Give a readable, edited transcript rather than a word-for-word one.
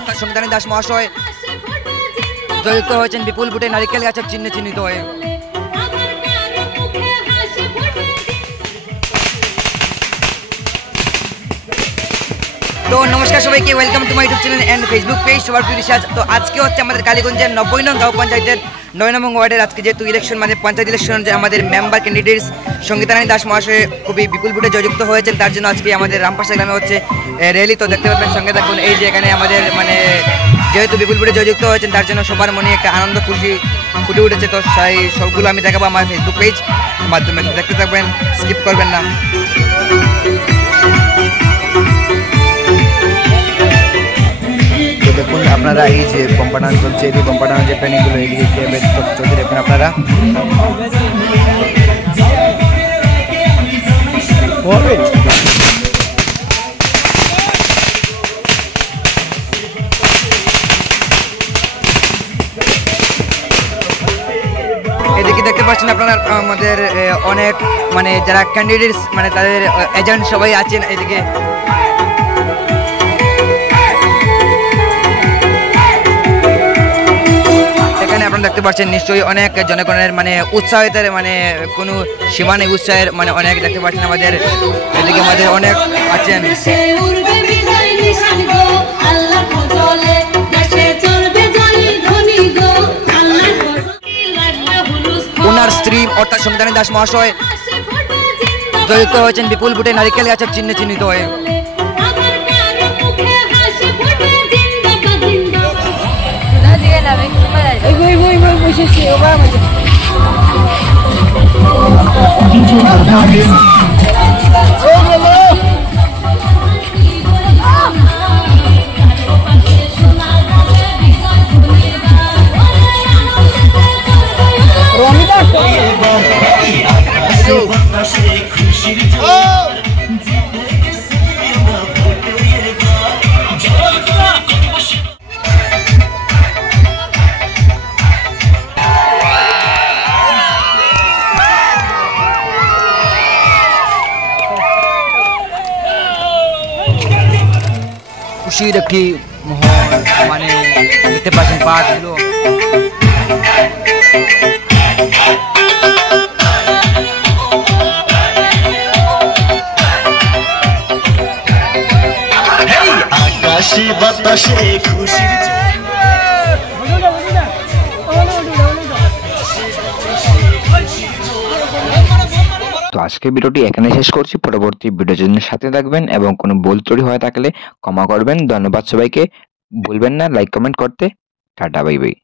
অর্থাৎ সংবিধানী দাস মহাশয় জয়যুক্ত হয়েছেন বিপুল ভোটে নারিকেল গাছের চিহ্নে চিহ্নিত হয়ে। তো নমস্কার সবাইকে, welcome to my YouTube channel and Facebook page সবার প্রিয় রিসার্চ। তো আজকে হচ্ছে আমাদের কালীগঞ্জের 90 নং গাঁও পঞ্চায়েতের 9 নম্বর ওয়ার্ডের আজকে যেহেতু ইলেকশন মানে পঞ্চায়েত ইলেকশন, যে আমাদের মেম্বার ক্যান্ডিডেটস সঙ্গীতারানী দাস মহাশয় খুবই বিপুল ভোটে জয়যুক্ত হয়েছেন, তার জন্য আজকে আমাদের রামপাশা গ্রামে হচ্ছে র্যালি। তো দেখতে পাবেন, সঙ্গে থাকুন। এই যে এখানে আমাদের মানে যেহেতু বিপুল ভোটে জয়যুক্ত হয়েছেন তার জন্য সবার মনে একটা আনন্দ খুশি ফুটে উঠেছে। তো সেই সবগুলো আমি দেখাবো আমার ফেসবুক পেজ মাধ্যমে, দেখতে থাকবেন, স্কিপ করবেন না। দেখুন আপনারা এই যে বম্পাটান চলছে, এই বম্পাটান যে প্ল্যানিংগুলো এইদিকে চলছে দেখুন আপনারা। এদিকে দেখতে পাচ্ছেন আপনারা আমাদের অনেক মানে যারা ক্যান্ডিডেটস মানে তাদের এজেন্ট সবাই আছেন এদিকে। আপনারা দেখতে পাচ্ছেন নিশ্চয়ই অনেক জনগণের মানে উৎসাহিতের মানে কোনো সীমা নেই, উৎসাহের মানে অনেক দেখতে পাচ্ছেন আমাদের এদিকে আমাদের অনেক আছেন। ওনার স্ত্রী অর্থাৎ সংবিধানী দাস মহাশয় জয়যুক্ত হয়েছেন বিপুল ভোটে নারিকেল গাছের চিহ্নে চিহ্নিত হয়ে। খুশির একটি মানে দেখতে পাচ্ছেন পাঠগুলো। আকাশে বাতাসে খুশির তো আজকের ভিডিওটি এখানে শেষ করছি। পরবর্তী ভিডিওর জন্য সাথে থাকবেন এবং কোনো ভুল ত্রুটি হয়ে থাকলে ক্ষমা করবেন। ধন্যবাদ সবাইকে। ভুলবেন না লাইক কমেন্ট করতে। Tata, bye bye.